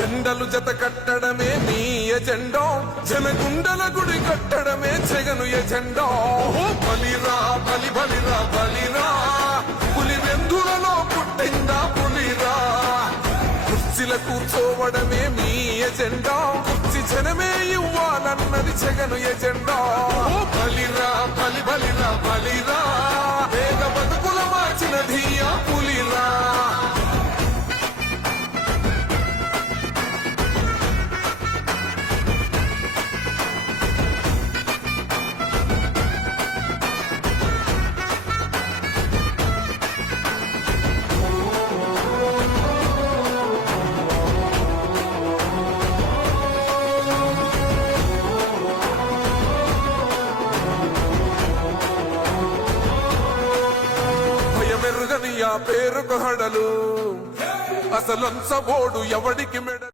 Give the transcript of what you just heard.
జెండలు జత కట్టడమే మీ ఎజెండా, జనగుండల గుడి కట్టడమే జగను ఎజెండా. బలిరా బలి బలిరా బలిరా, పులి వెందులలో పుట్టిందా పులిరా. కుర్చీల కూర్చోవడమే మీ ఎజెండా, కుర్చీ జనమే ఇవ్వాలన్నది జగను ఎజెండా. బలిరా బలి బలిరా బలిరా, పేద బతుకుల మార్చినది ఆ పులిరా. మెరుగని ఆ పేరుకు హడలు, అసలంచబోడు ఎవడికి మెడ.